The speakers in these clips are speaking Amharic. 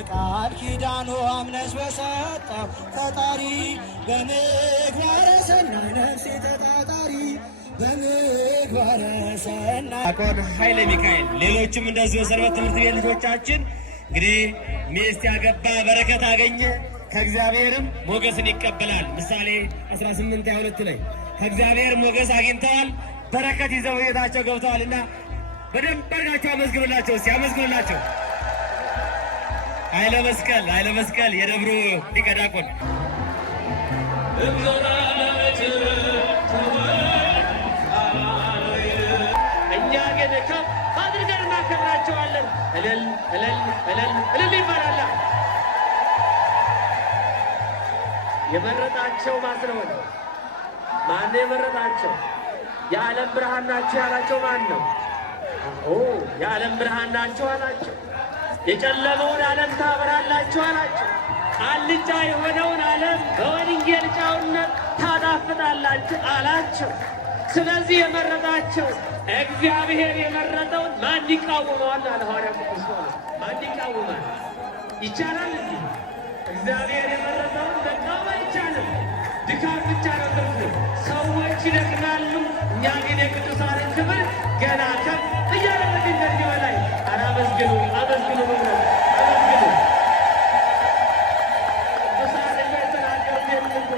በቃል ኪዳኑ አምነሽ በሰጠው ፈጣሪ በምግባረ ሰናይ ነፍሴ ተጣጣሪ በምግባረ ሰናይ ዲያቆን ኃይለ ሚካኤል ሌሎችም እንደዚሁ የሰንበት ትምህርት ቤት ልጆቻችን እንግዲህ ሚስት ያገባ በረከት አገኘ ከእግዚአብሔርም ሞገስን ይቀበላል። ምሳሌ 18:22 ላይ ከእግዚአብሔር ሞገስ አግኝተዋል በረከት ይዘው ቤታቸው ገብተዋልና በደንብ አድርጋቸው አመስግኑላቸው። እስኪ አመስግኑላቸው። ኃይለ መስቀል የደብሩ ሊቀ ዲያቆን እኛ ግን ከፍ አድርገን እናከብራቸዋለን። እልል ይባላል። የመረጣቸው ማስረወን ማን የመረጣቸው? የዓለም ብርሃን ናቸው ያላቸው ማን ነው? የዓለም ብርሃን ናቸው አላቸው። የጨለመውን ዓለም ታበራላችሁ አላቸው። አልጫ የሆነውን ዓለም በወንጌል ጨውነት ታጣፍጣላችሁ አላቸው። ስለዚህ የመረጣቸው እግዚአብሔር የመረጠውን ማን ይቃወመዋል? አለ ሐዋርያው ቅዱስ ጳውሎስ። ማን ይቃወማል? ይቻላል እንዴ? እግዚአብሔር የመረጠውን መቃወም አይቻልም። ድካም ብቻ ነው ትርፉ። ሰዎች ይደክማሉ፣ እኛ ግን የቅዱሳንን ክብር ገና ከፍ እያደረግን ከዚህ በላይ አመስግኑ አመስግኑ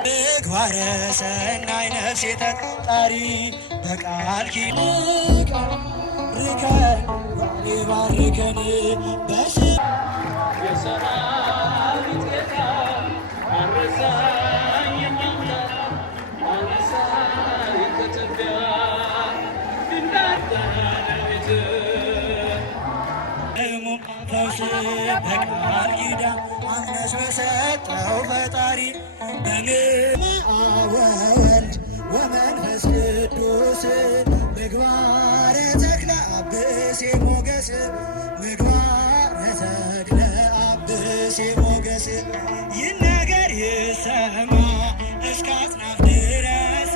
ምግባረ ሰናይ ነፍሴ ተጣሪ በቃል ኪዳን ርከን ባርከን የሰራዊት ጌታ አረሳኝ ማምላክ አነሳኝ ከትቢያ እንዳዳዊት ፈውስ በቃል ኪዳን አምነሽ በሰጠው ፈጣሪ በአብ ወወልድ ወመንፈስ ቅዱስ ምግባረ ተክለ አብሴ ሞገስ ምግባረ ተክለ አብሴ ሞገስ ይነገር ይሰማ እስከ አጽናፍ ድረስ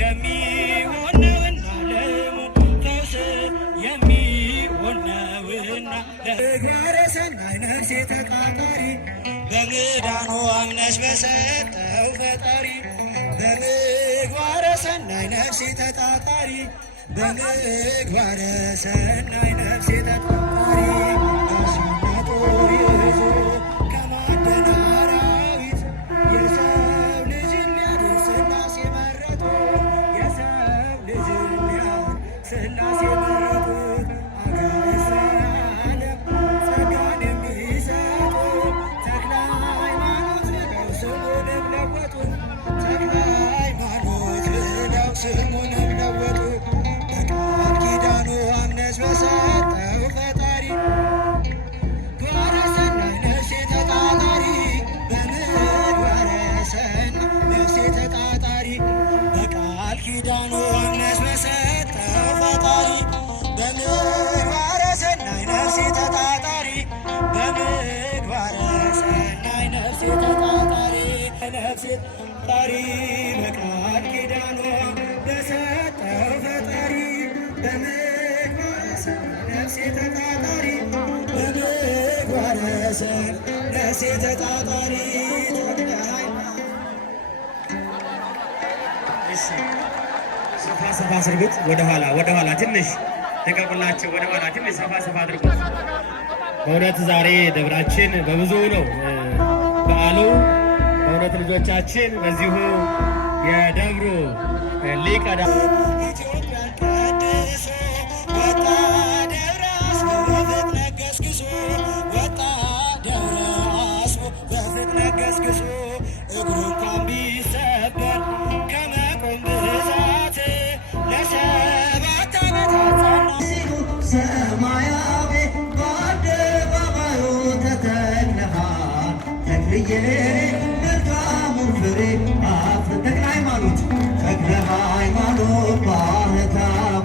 የሚሆን ነውና ለሙ ፈውስ የሚሆን ነውና ምግባረ ሰናይ ነፍሴ ተጣጣሪ በምዳኑ አምነሽ በሰጠው ፈጣሪ በምግባረ ሰናይ ነፍሴ ተጣጣሪ በምግባረ ሰናይ ነፍሴ ተጣጣሪ ጋሻና ጦር ይዞ ከማደን አራዊት የሰው ልጅ ሊያድን ሥላሴ መረጡ የሰው ልጅ ሊያድን ሥላሴ መረጡ አጋዕዝተ ዓለም ጸጋን የሚሰጡ ተክለ ሃይማኖት ብለው ስሙንም ለወጡ ተክለ ሃይማኖት ብለው ስሙንም ለወጡ በቃል ኪዳኑ አምነሽ በሰጠው ፈጣሪ ምግባረ ሰናይ ነፍሴ ተጣጣሪ በምግባረ ሰናይ ነፍሴ ተጣጣሪ በቃል ኪዳኑ አምነሽ በሰጠው ፈጣሪ በምግባረ ሰናይ ነፍሴ ተጣጣሪ በምግባረ ሰናይ ነፍሴ ተጣጣሪ ነፍሴ ተጣጣሪ በቃል ኪዳኑ በሰጠው ፈጣሪ በምግባረ ሰናይ ነፍሴ ተጣጣሪ በምግባረ ሰናይ ነፍሴ ተጣጣሪ ሰፋ አድርጉት። ወደኋላ ትንሽ ተቀቁላቸው። ወደኋላ ትንሽ ሰፋ አድርጉት። በእውነት ዛሬ ደብራችን በብዙ ነው በዓሉ። በእውነት ልጆቻችን በዚሁ የደብሩ ሊቀ ኢትዮጵያን ቀድሶ ወጣ ደብረ አስቦ በፍጥነት ገስግሶ ወጣ ደብረ አስቦ በፍጥነት ገስግሶ እግሩ እንኳን ቢሰበር ከመቆም ብዛት ለ7 ዓመታት ጸና ሰማያዊ በአደባባዩ ተተክለሃል ተክልዬ መልካሙን ፍሬ ተክለ ሃይማኖት ባህታዊ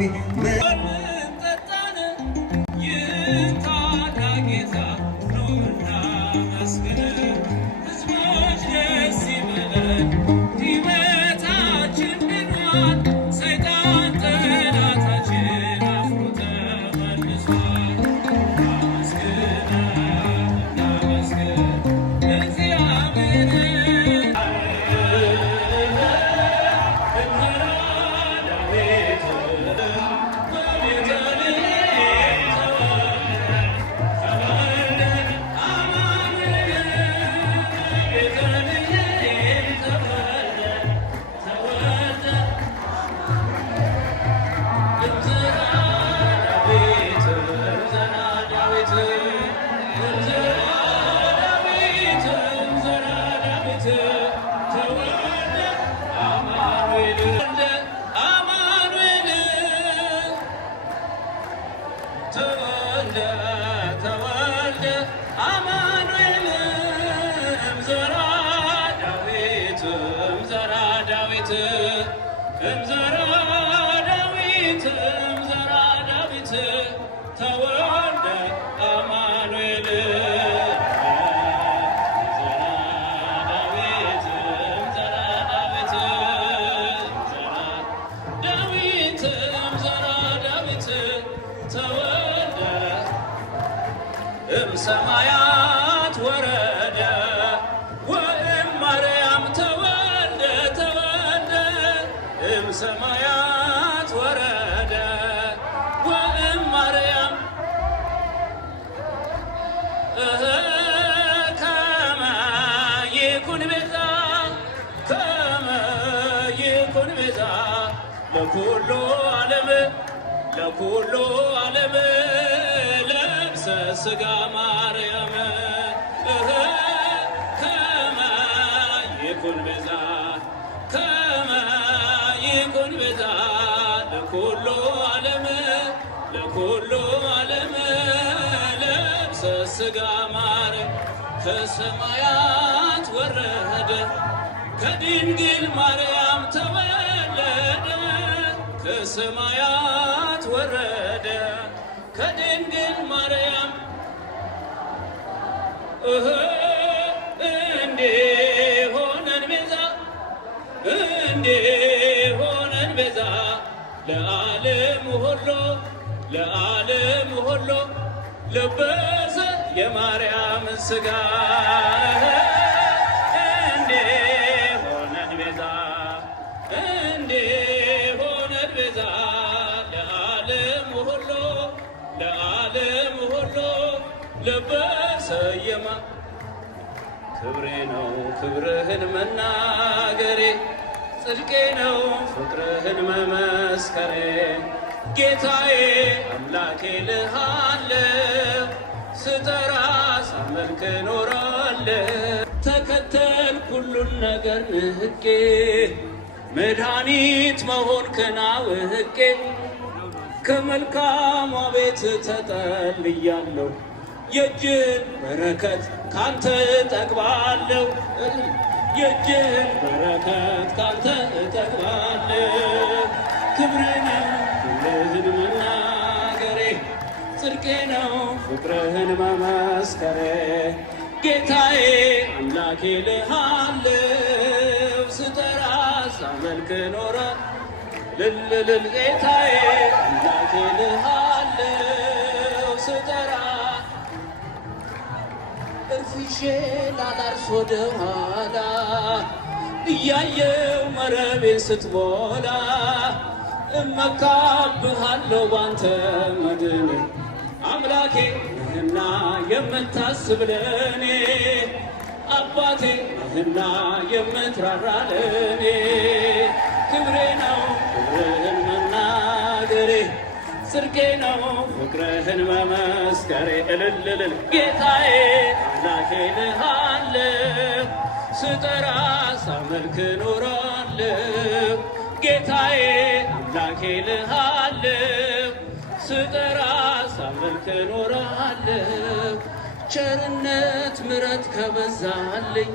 ለኩሉ ዓለም ለኩሉ ዓለም ለብሰ ሥጋ ማርያም ከመ ይኩን ቤዛ ከመ ይኩን ቤዛ ለኩሉ ዓለም ለኩሉ ዓለም ለብሰ ሥጋ ማርያም ከሰማያት ወረደ ከድንግል ማርያም ተወለደ ከሰማያት ወረደ ከድንግል ማርያም እንዲሆነን ቤዛ እንዲሆነን ቤዛ ለዓለም ሁሉ ለዓለም ሁሉ ለበሰ የማርያምን ሥጋ እንዲሆነን ቤዛ እንዲሆነን ቤዛ ለዓለም ሁሉ ለዓለም ሁሉ ለበሰ ክብሬ ነው ክብርህን መናገሬ ጽድቄ ነው ፍቅርህን መመስከሬ ጌታዬ አምላኬ ልሃለሁ ስጠራ ሳመልክ ኖራለሁ ተከተልኩ ሁሉን ነገር ንቄ መድኃኒት መሆንክን አውቄ ከመልካሟ ቤት ተጠልያለሁ የእጅን በረከት ካንተ እጠግባለሁ የእጅን በረከት ካንተ እጠግባለሁ ክብሬ ነው ክብርህን መናገሬ ጽድቄ ነው ፍቅርህን መመስከሬ ጌታዬ አምላኬ ልሃለሁ ስጠራ ሳመልክ ኖራለሁ ልልልል ጌታዬ አምላኬ ልሃለሁ ስጠራ እርፍሼ ላላርስ ወደ ኋላ እያየው መረቤን ስትሞላ እመካብሃለሁ ባንተ መድኔ አምላኬ ነህና የምታስብ ለኔ አባቴ ነህና የምትራራ ለኔ ክብሬ ነው ክብርህን መናገሬ ጽድቄ ነው ፍቅርህን መመስከሬ እልልልል ጌታዬ አምላኬ ልሃለሁ ስጠራ ሳመልክ ኖራለሁ ጌታዬ አምላኬ ልሃለሁ ስጠራ ሳመልክ ኖራለሁ ቸርነት ምሕረት ከበዛልኝ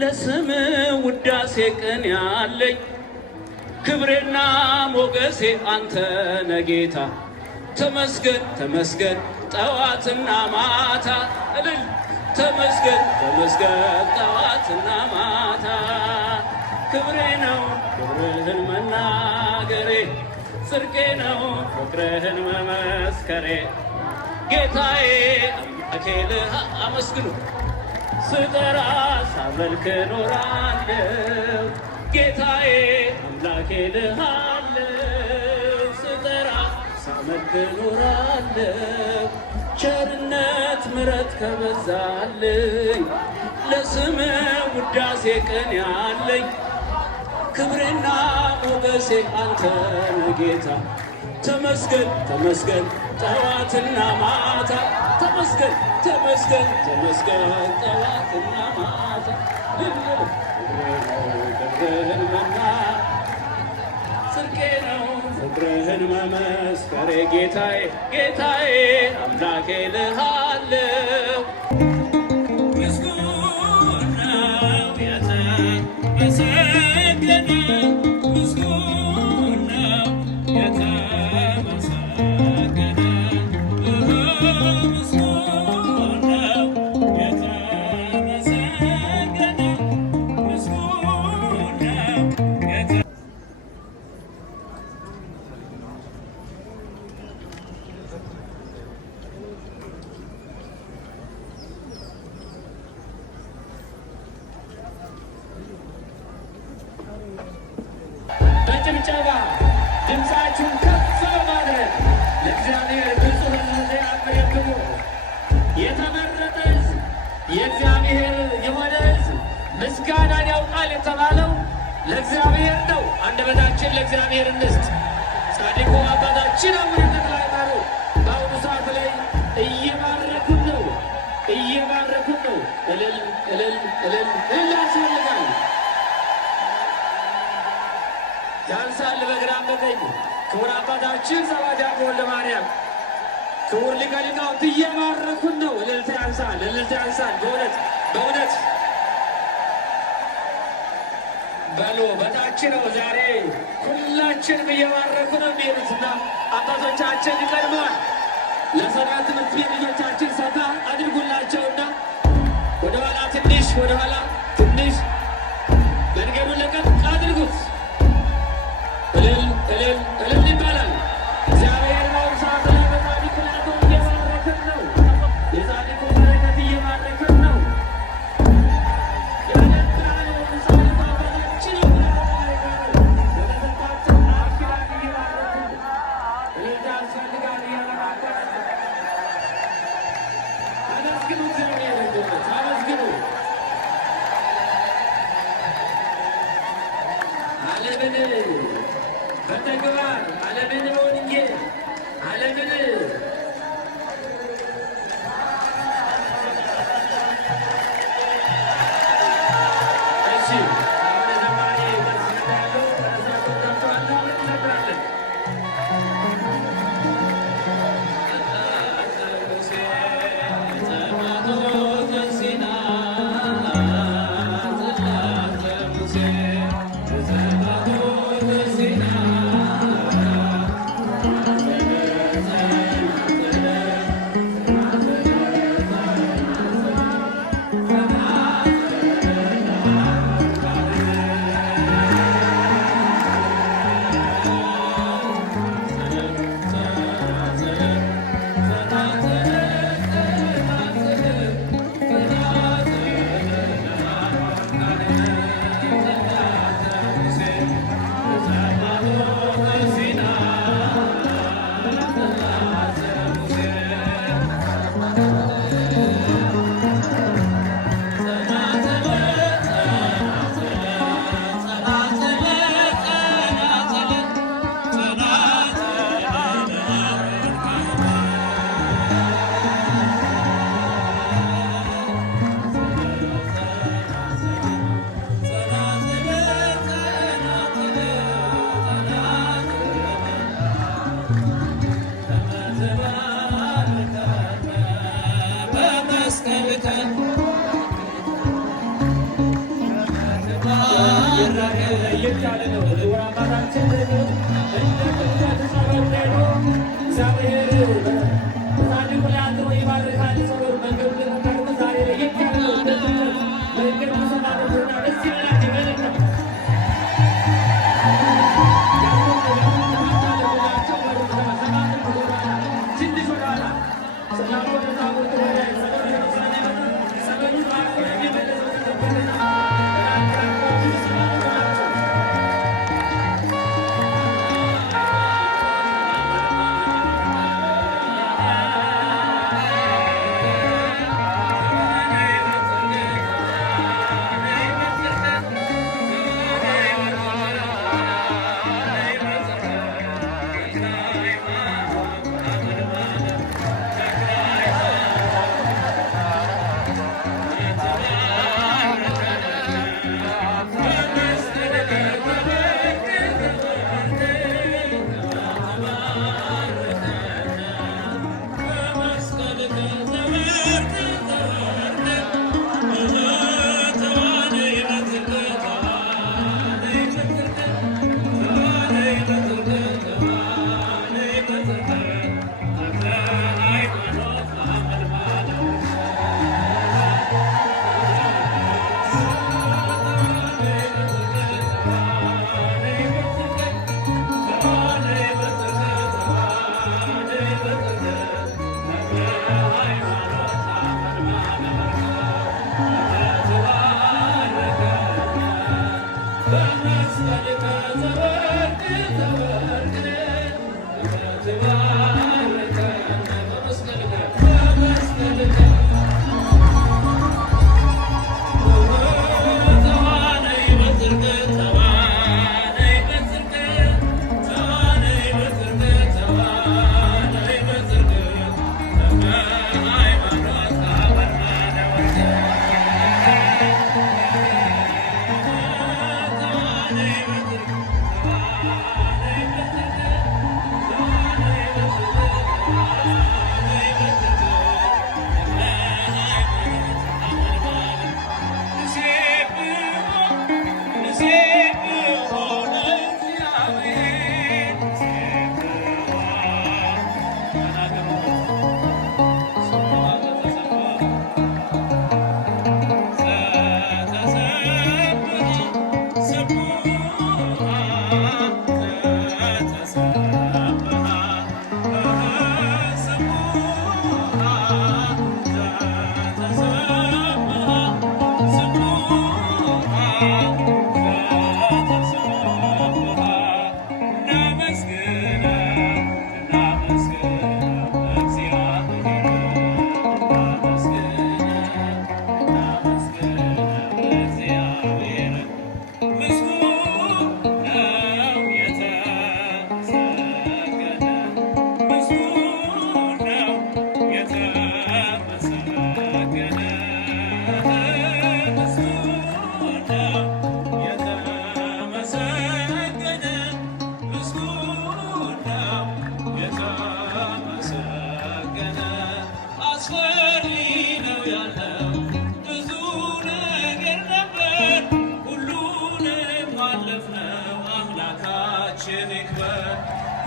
ለስም ውዳሴ ቅን ያለኝ ክብሬና ሞገሴ አንተ ነጌታ ተመስገን ተመስገን ጠዋትና ማታ እልል ተመስገን ተመስገን ጠዋትና ማታ ክብሬ ነው ክብርህን መናገሬ ጽድቄ ነው ፍቅርህን መመስከሬ ጌታዬ አምላኬ አመስግኑ ስጠራ ሳመልክ ኖራለሁ ጌታዬ አምላኬ ልሃለሁ ስጠራ ሳመልክ ኖራለሁ ቸርነት ምሕረት ከበዛልኝ ለስም ውዳሴ ቅን ያለኝ ክብሬና ሞገሴ አንተ ነህ ጌታ ተመስገን ተመስገን ጠዋትና ማታ ተመስገን ተመስገን ተመስገን ጠዋትና ማታ ክብርህን ጽድቄ ነው ፍቅርህን መመስከሬ ጌታዬ ጌታዬ አምላኬ ልሃለሁ ምስጉን ነው የተመሰገነ ምስጉን ነው የተመሰገነ ምስጉን ነው የተመሰገነ ምስጉን ነው በጭብጨባ ድምፃችሁን ከፍ በማድረግ ለእግዚአብሔር ንጹሕነት ያበረክቱ። የተመረጠ ሕዝብ የእግዚአብሔር የሆነ ሕዝብ ምስጋናን ያውቃል የተባለው ለእግዚአብሔር ነው። አንደበታችን ለእግዚአብሔር እንስጥ። ጻድቁ አባታችን አቡነ ተክለ ሃይማኖት በአሁኑ ሰዓት ላይ እየባረኩን ነው፣ እየባረኩን ነው። እልል እልል እልል እልል ያስፈልጋል። ያንሳል በግራም በቀኝ ክቡር አባታችን ሰባቲ ወልደ ማርያም ክቡር ሊቀ ሊቃውንት እየባረኩን ነው። እልልታ ያንሳል፣ እልልታ ያንሳል። በእውነት በእውነት በሎ በታች ነው። ዛሬ ሁላችንም እየባረኩ ነው የሚሄዱትና አባቶቻችን ይቀድመዋል። ለሰንበት ትምህርት ቤት ልጆቻችን ሰፋ አድርጉላቸውና ወደኋላ ትንሽ ወደኋላ ትንሽ መንገዱን ለቀቅ አድርጉት። እልል እልል እልል ይባላል። እግዚአብሔር በአሁኑ ሰዓት ላይ በጻድቁ ያዕቆብ እየባረከን ነው። የጻድቁ በረከት እየባረከን ነው።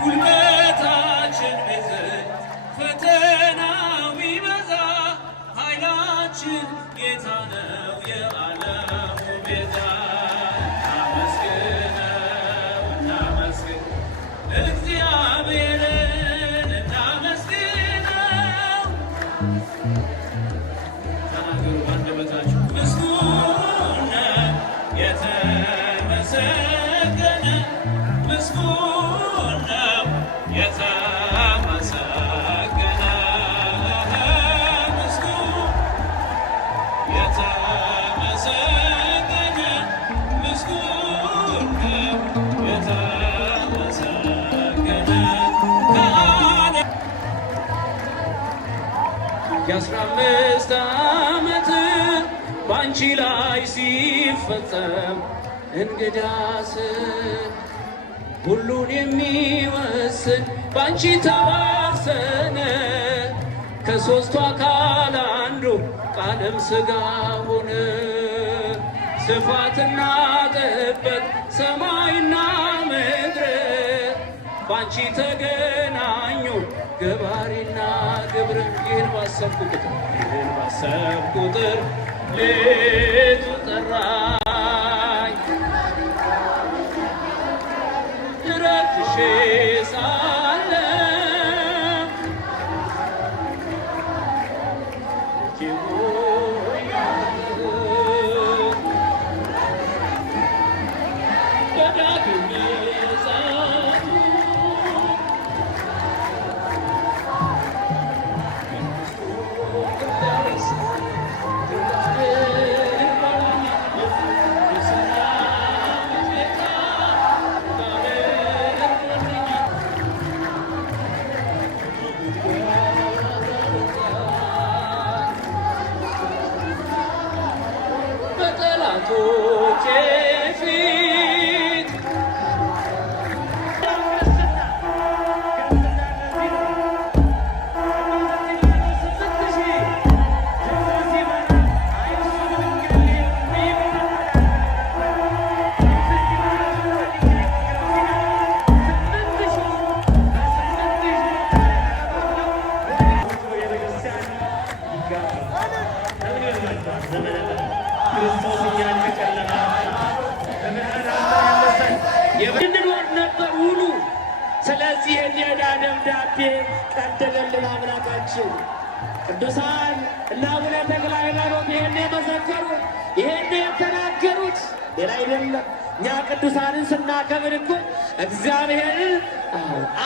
ጉልበታችን ቢዝል ፈተናው ቢበዛ ኃይላችን ጌታ ነው የዓለሙ ቤዛ። እናመስግነው እናመስግን እግዚአብሔርን እናመስግነው። ተናገሩ አንደበታችሁ ምስጉን ነው የተመሰገነ ምስጉን ነው የተመሰገነ ምስጉን የተመሰገነ ምስጉን ነው የተመሰገነ። የ15 ዓመት በአንቺ ላይ ሲፈጸም እንግዳስ ሁሉን የሚወስን ባንቺ ተወሰነ። ከሦስቱ አካል አንዱ ቃልም ሥጋ ሆነ። ስፋትና ጥበት ሰማይና ምድር ባንቺ ተገናኙ ገባሪና ግብር። ይህን ባሰብኩ ቁጥር ሌቱ ጠራኝ ረክሼ ሳለ በዳግም ምጽአቱ በጠላቶቼ ፊት እንኖር ነበር ውሉ። ስለዚህ የዕዳ ደብዳቤ ቀደደልን አምላካችን። ቅዱሳን እና አቡነ ተክለ ሃይማኖት ይህን የመሰከሩት ይህን የተናገሩት ሌላ አይደለም። እኛ ቅዱሳንን ስናከብር እኮ እግዚአብሔርን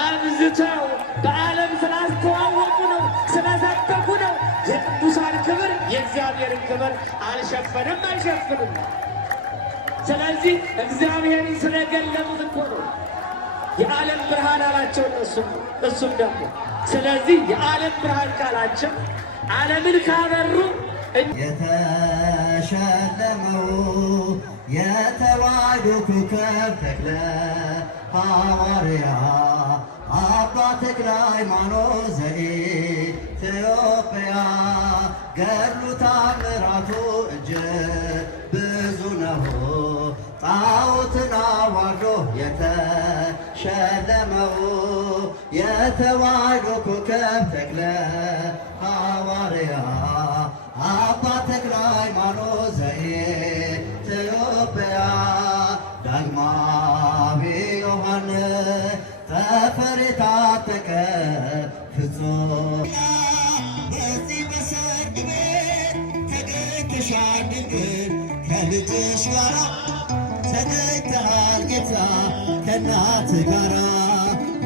አብዝተው በዓለም ስላስተዋወቁ ነው፣ ስለሰበኩ ነው። የቅዱሳን ክብር የእግዚአብሔርን ክብር አልሸፈንም አይሸፍንም። ስለዚህ እግዚአብሔርን ስለገለጡት እኮ ነው የዓለም ብርሃን አላቸው እሱም ደግሞ። ስለዚህ የዓለም ብርሃን ቃላቸው ዓለምን ካበሩ የተሸለመው የተዋሕዶ ኮከብ ተክለ ሐዋርያ አባ ተክለ ሃይማኖት ዘኢትዮጵያ ገድሉ ተአምራቱ እጅግ ብዙ ነው። ጣዖትን አዋርዶ የተሸለመው የተዋሕዶ ኮከብ ተክለ ሐዋርያ አባ ተክለ ሃይማኖት ዘኢትዮጵያ ዳግማዊ ዮሐንስ ጠፈር የታጠቀ ፍጹም በዚህ በሰርግ ቤት ተገኝተሻል ድንግል ከልጅሽ ጋራ ተገኝተሃል ጌታ ከእናት ጋራ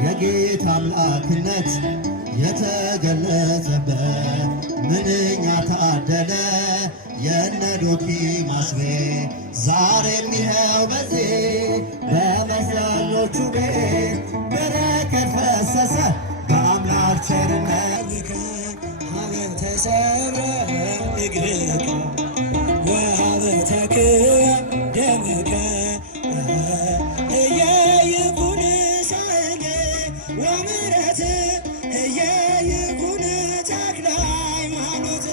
የጌታ አምላክነት የተገለጸበት ምንኛ ታደለ የነ ዶኪማስ ቤት ዛሬም ይኸው በዚህ በመስቀሎቹ ቤት በረከት ፈሰሰ በአምላክ ቸርነት ሀበብ ተሰብረ እግርከ ወሀበ ተክብ ደምከ እየይኩን ሳህል ወምሕረት እየይኩን ተክለ ሃይማኖት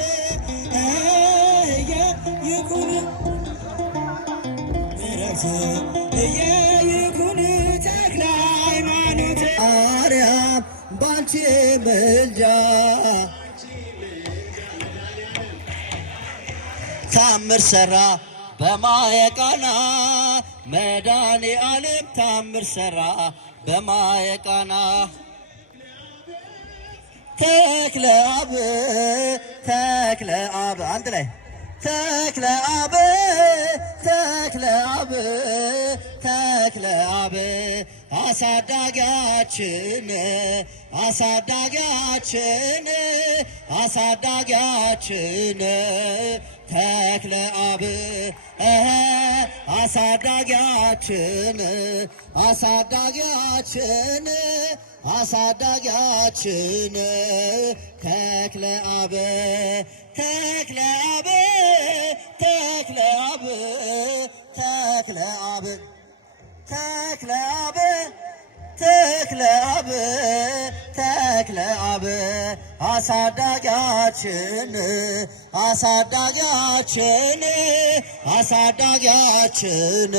እየይኩን ምሕረት እየይኩን ተክለ ሃይማኖት አርያም ባንቺ ምልጃ ታምር ሰራ በማየ ቃና መድኃኔ ዓለም ታምር ሰራ በማየ ቃና ተክለ አብ ተክለ አብ አንድ ላይ ተክለ አብ ተክለ አብ ተክለ አብ አሳዳጊያችን አሳዳጊያችን አሳዳጊያችን ተክለ አብ አሳዳጊያችን አሳዳጊያችን አሳዳጊያችን ተክለ አብ ተክለ አብ ተክለ አብ ተክለ አብ ተክለ አብ ተክለ አብ ተክለ አብ አሳዳጊያችን አሳዳጊያችን አሳዳጊያችን